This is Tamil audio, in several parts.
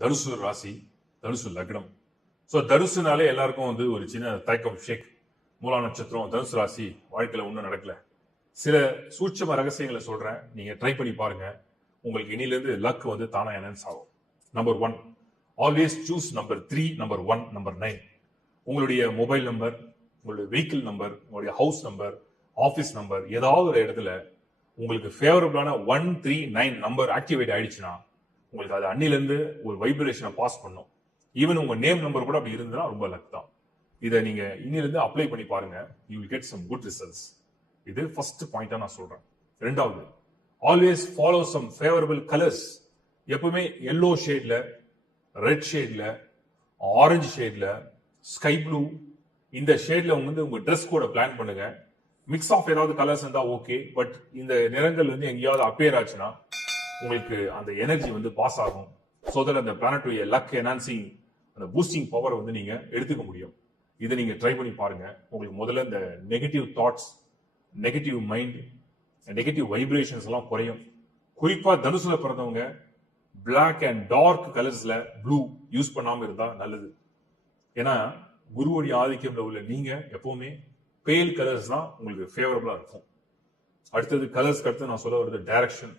தனுசு ராசி, தனுசு லக்னம். ஸோ தனுசுனாலே எல்லாருக்கும் வந்து ஒரு சின்ன தயக்கம், ஷேக். மூலா நட்சத்திரம், தனுசு ராசி, வாழ்க்கையில ஒன்றும் நடக்கல. சில சூட்சம ரகசியங்களை சொல்றேன், நீங்க ட்ரை பண்ணி பாருங்க. உங்களுக்கு இனியிலிருந்து லக் வந்து தானா என்ஹான்ஸ் ஆகும். Number 1, always choose number 3, number 1, number 9. உங்களுடைய மொபைல் நம்பர், உங்களுடைய வெஹிக்கிள் நம்பர், உங்களுடைய ஹவுஸ் நம்பர், ஆஃபீஸ் நம்பர், ஏதாவது ஒரு இடத்துல உங்களுக்கு ஃபேவரபிளான 1, 3, 9 நம்பர் ஆக்டிவேட் ஆயிடுச்சுன்னா உங்களுக்கு அது அன்னிலிருந்து ஒரு வைப்ரேஷனை பாஸ் பண்ணும். ஈவன் உங்க நேம் நம்பர் கூட அப்படி இருந்தா ரொம்ப லக் தான். இதை நீங்க இன்னிலிருந்து அப்ளை பண்ணி பாருங்க. You will get some good results. இது ஃபர்ஸ்ட் பாயிண்டா நான் சொல்றேன். ரெண்டாவது, always follow some favourable colours. எப்பவுமே எல்லோ ஷேட்ல, ரெட் ஷேட்ல, ஆரஞ்சு ஷேட்ல, ஸ்கை ப்ளூ, இந்த ஷேட்ல வந்து உங்க ட்ரெஸ் கோட பிளான் பண்ணுங்க. மிக்ஸ் ஆஃப் ஏதாவது கலர்ஸ் இருந்தா ஓகே, பட் இந்த நிறங்கள் வந்து எங்கேயாவது அப்பியர் ஆச்சுன்னா உங்களுக்கு அந்த எனர்ஜி வந்து பாஸ் ஆகும். ஸோ தட் அந்த பிளானட்டுடைய லக் என்ஹான்சிங், அந்த பூஸ்டிங் பவர் வந்து நீங்க எடுத்துக்க முடியும். இதை நீங்க ட்ரை பண்ணி பாருங்க. உங்களுக்கு முதல்ல இந்த negative thoughts, negative mind, negative vibrations எல்லாம் குறையும். குறிப்பா தனுசுல பிறந்தவங்க பிளாக் அண்ட் டார்க் கலர்ஸ்ல ப்ளூ யூஸ் பண்ணாம இருந்தா நல்லது. ஏன்னா குருவுடைய ஆதிக்கம்ல உள்ள நீங்க எப்பவுமே பேல் கலர்ஸ் தான் உங்களுக்கு ஃபேவரபிளா இருக்கும். அடுத்தது கலர்ஸ்க்கு அடுத்து நான் சொல்ல வருது direction.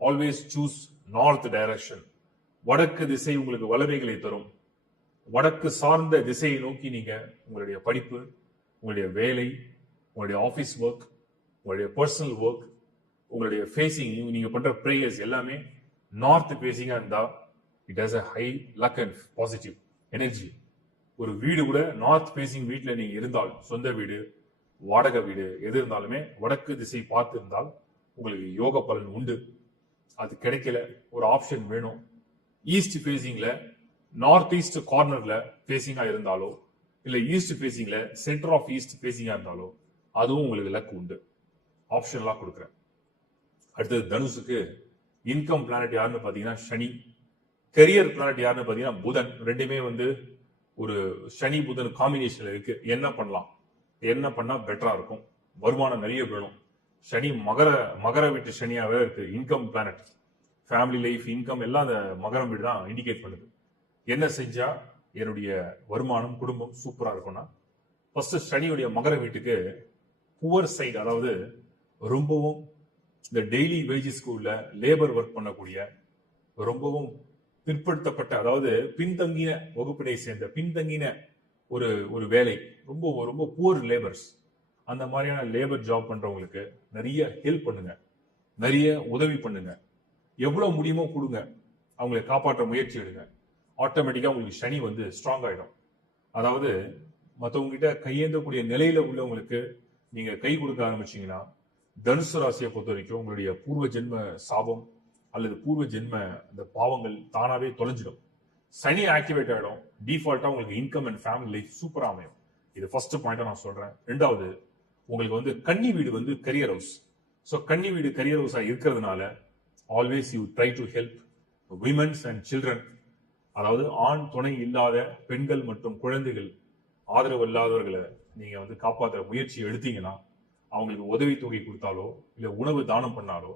Always choose north direction. வடக்கு திசை உங்களுக்கு வல்லமைகளை தரும். வடக்கு சார்ந்த திசையை நோக்கி நீங்க உங்களுடைய படிப்பு, உங்களுடைய வேலை, உங்களுடைய ஆபீஸ் ஒர்க், உங்களுடைய பர்சனல் ஒர்க், உங்களுடைய ஃபேசிங், நீங்க பண்ற ப்ரேயர்ஸ் எல்லாமே நார்த் ஃபேசிங்கா இருந்தா it has a high luck and positive energy. ஒரு வீடு கூட நார்த் ஃபேசிங் வீட்டில் நீங்க இருந்தால், சொந்த வீடு, வாடகை வீடு எது இருந்தாலுமே வடக்கு திசை பார்த்து இருந்தால் உங்களுக்கு யோக பலன் உண்டு. அது கிடைக்கல, ஒரு ஆப்ஷன் வேணும். ஈஸ்ட் ஃபேசிங்ல, நார்த் ஈஸ்ட் கார்னர்ல ஃபேசிங்கா இருந்தாலோ, இல்ல ஈஸ்ட் ஃபேசிங்ல சென்டர் ஆஃப் ஈஸ்ட் ஃபேசிங்கா இருந்தாலோ அதுவும் உங்களுக்கு லக் உண்டு. ஆப்ஷன்லாம் கொடுக்குறேன். அடுத்தது தனுசுக்கு இன்கம் பிளானட் யாருன்னு பாத்தீங்கன்னா சனி. கெரியர் பிளானட் யாருன்னு பாத்தீங்கன்னா புதன். ரெண்டுமே வந்து ஒரு சனி புதன் காம்பினேஷன்ல இருக்கு. என்ன பண்ணலாம், என்ன பண்ணா பெட்டரா இருக்கும், வருமானம் நிறைய வேணும். சனி மகர வீட்டு சனியாவே இருக்கு. Income planet, family life, income எல்லாம் அந்த மகரம் வீடு தான் இண்டிகேட் பண்ணுது. என்ன செஞ்சா என்னுடைய வருமானம், குடும்பம் சூப்பரா இருக்கும்னா, ஃபர்ஸ்ட் சனியுடைய மகர வீட்டுக்கு புவர் சைடு, அதாவது ரொம்பவும் இந்த டெய்லி வேஜஸ்க்கு உள்ள லேபர் ஒர்க் பண்ணக்கூடிய, ரொம்பவும் பிற்படுத்தப்பட்ட, அதாவது பின்தங்கின வகுப்பினை சேர்ந்த பின்தங்கின ஒரு வேலை, ரொம்ப ரொம்ப புவர் லேபர்ஸ், அந்த மாதிரியான லேபர் ஜாப் பண்றவங்களுக்கு நிறைய ஹெல்ப் பண்ணுங்க, நிறைய உதவி பண்ணுங்க, எவ்வளவு முடியுமோ கொடுங்க, அவங்களை காப்பாற்ற முயற்சி எடுங்க. ஆட்டோமேட்டிக்கா உங்களுக்கு சனி வந்து ஸ்ட்ராங் ஆயிடும். அதாவது மற்றவங்க கிட்ட கையேந்தக்கூடிய நிலையில உள்ளவங்களுக்கு நீங்க கை கொடுக்க ஆரம்பிச்சீங்கன்னா, தனுசு ராசியை பொறுத்த வரைக்கும் உங்களுடைய பூர்வ ஜென்ம சாபம் அல்லது பூர்வ ஜென்ம அந்த பாவங்கள் தானாவே தொலைஞ்சிடும். சனி ஆக்டிவேட் ஆயிடும். டிஃபால்ட்டா உங்களுக்கு இன்கம் அண்ட் ஃபேமிலி லைஃப் சூப்பரா அமையும். இது ஃபர்ஸ்ட் பாயிண்டா நான் சொல்றேன். ரெண்டாவது, உங்களுக்கு வந்து கன்னி வீடு வந்து கரியர் ஹவுஸ். ஸோ கன்னி வீடு கரியர் ஹவுஸா இருக்கிறதுனால always you try to help women's and children. அதாவது ஆண் துணை இல்லாத பெண்கள் மற்றும் குழந்தைகள், ஆதரவு இல்லாதவர்களை நீங்க வந்து காப்பாற்ற முயற்சி எடுத்தீங்கன்னா, அவங்களுக்கு உதவி தொகை கொடுத்தாலோ இல்ல உணவு தானம் பண்ணாலோ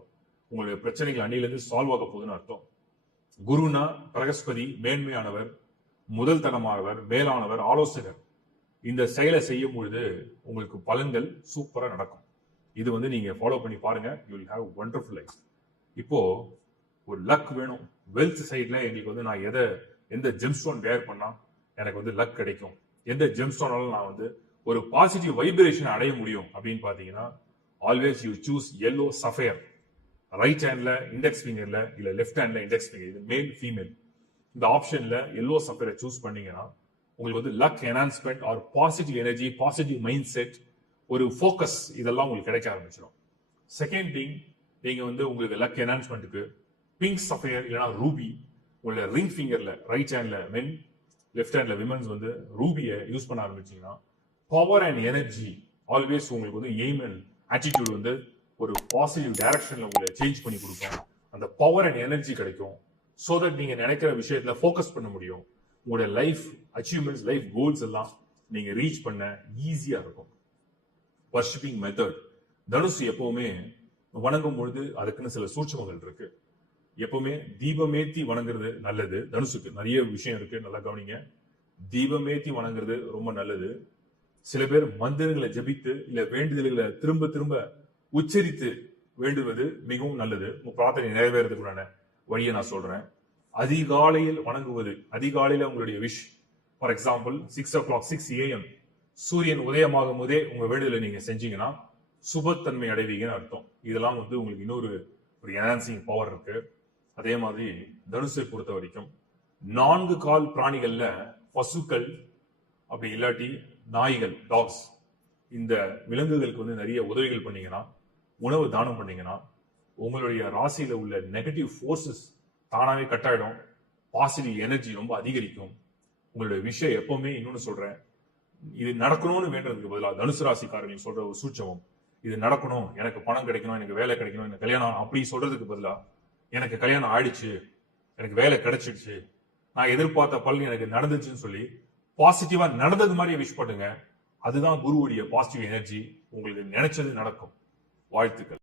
உங்களுடைய பிரச்சனைகள் அணிலிருந்து சால்வ் ஆக போகுதுன்னு அர்த்தம். குருனா பிரகஸ்பதி, மேன்மையானவர், முதல் தனமானவர், மேலானவர், ஆலோசகர். இந்த செயலை செய்யும் பொழுது உங்களுக்கு பலன்கள் சூப்பரா நடக்கும். இது வந்து நீங்க ஃபாலோ பண்ணி பாருங்க. You will have wonderful life. இப்போ ஒரு லக் வேணும். வெல்த் சைட்ல எங்களுக்கு வந்து நான் எந்த ஜெம்ஸ்டோன் வேர் பண்ணா எனக்கு வந்து லக் கிடைக்கும், எந்த ஜெம்ஸ்டோனால நான் வந்து ஒரு பாசிட்டிவ் வைப்ரேஷன் அடைய முடியும் அப்படின்னு பாத்தீங்கன்னா, always you choose yellow sapphire. Right ஹேண்ட்ல இண்டெக்ஸ் ஃபிங்கர்ல இல்ல லெஃப்ட் ஹேண்ட்ல இண்டெக்ஸ் ஃபிங்கர், இது மேல் ஃபீமேல், இந்த ஆப்ஷன்ல yellow சஃபயரை சூஸ் பண்ணீங்கன்னா உங்களுக்கு வந்து luck enhancement or positive energy, positive mind set, ஒரு ஃபோக்கஸ், இதெல்லாம் உங்களுக்கு கிடைக்க ஆரம்பிச்சிடும். செகண்ட் திங், நீங்க வந்து உங்களுக்கு லக் என்ஹான்ஸ்மெண்ட்டுக்கு பிங்க் சஃபயர் இல்லைனா ரூபி, உங்களுடைய ரிங் ஃபிங்கர்ல ரைட் ஹேண்ட்ல மென், லெஃப்ட் ஹேண்ட்ல விமன்ஸ் வந்து ரூபியை யூஸ் பண்ண ஆரம்பிச்சீங்கன்னா பவர் அண்ட் எனர்ஜி, ஆல்வேஸ் உங்களுக்கு வந்து எய்ம் அண்ட் ஆட்டிடியூட் வந்து ஒரு பாசிட்டிவ் டைரக்ஷன்ல உங்களை சேஞ்ச் பண்ணி கொடுக்கும். அந்த பவர் அண்ட் எனர்ஜி கிடைக்கும். சோ தட் நீங்க நினைக்கிற விஷயத்துல ஃபோக்கஸ் பண்ண முடியும். உங்களுடைய லைஃப் அச்சீவ்மெண்ட்ஸ், லைஃப் கோல்ஸ் எல்லாம் நீங்க ரீச் பண்ண ஈஸியா இருக்கும். வர்ஷிப்பிங் மெத்தட், தனுசு எப்பவுமே வணங்கும் பொழுது அதுக்குன்னு சில சூட்சமங்கள் இருக்கு. எப்பவுமே தீபமேத்தி வணங்குறது நல்லது. தனுசுக்கு நிறைய விஷயம் இருக்கு, நல்லா கவனிங்க. தீபமேத்தி வணங்குறது ரொம்ப நல்லது. சில பேர் மந்திரங்களை ஜபித்து இல்ல வேண்டுதல்களை திரும்ப திரும்ப உச்சரித்து வேண்டுவது மிகவும் நல்லது. உங்க பிரார்த்தனை நிறைவேறதுக்குள்ளான வழியை நான் சொல்றேன். அதிகாலையில் வணங்குவது, அதிகாலையில உங்களுடைய விஷ், ஃபார் எக்ஸாம்பிள் 6 AM சூரியன் உதயமாகும் போதே உங்க வேண்டுதலை நீங்க செஞ்சீங்கன்னா சுபத்தன்மை அடைவீங்கன்னு அர்த்தம். இதெல்லாம் உங்களுக்கு இன்னொரு என்ஹான்சிங் பவர் இருக்கு. அதே மாதிரி தனுசை பொறுத்த வரைக்கும் 4 கால் பிராணிகள்ல பசுக்கள், அப்படி இல்லாட்டி நாய்கள், டாக்ஸ், இந்த விலங்குகளுக்கு நிறைய உதவிகள் பண்ணீங்கன்னா, உணவு தானம் பண்ணீங்கன்னா, உங்களுடைய ராசியில உள்ள நெகட்டிவ் ஃபோர்ஸஸ் தானாவே கட் ஆயிடும். பாசிட்டிவ் எனர்ஜி ரொம்ப அதிகரிக்கும். உங்களுடைய விஷயம் எப்பவுமே, இன்னொன்னு சொல்றேன், இது நடக்கணும்னு வேண்டதுக்கு பதிலாக தனுசு ராசிக்காரர்கள் சொல்ற ஒரு சூட்சமம், இது நடக்கணும், எனக்கு பணம் கிடைக்கணும், எனக்கு வேலை கிடைக்கணும், எனக்கு கல்யாணம், அப்படி சொல்றதுக்கு பதிலா எனக்கு கல்யாணம் ஆயிடுச்சு, எனக்கு வேலை கிடைச்சிடுச்சு, நான் எதிர்பார்த்த பலன் எனக்கு நடந்துச்சுன்னு சொல்லி பாசிட்டிவா நடந்தது மாதிரி விஷ் பண்ணுங்க. அதுதான் குருவுடைய பாசிட்டிவ் எனர்ஜி. உங்களுக்கு நினைச்சது நடக்கும். வாழ்த்துக்கள்.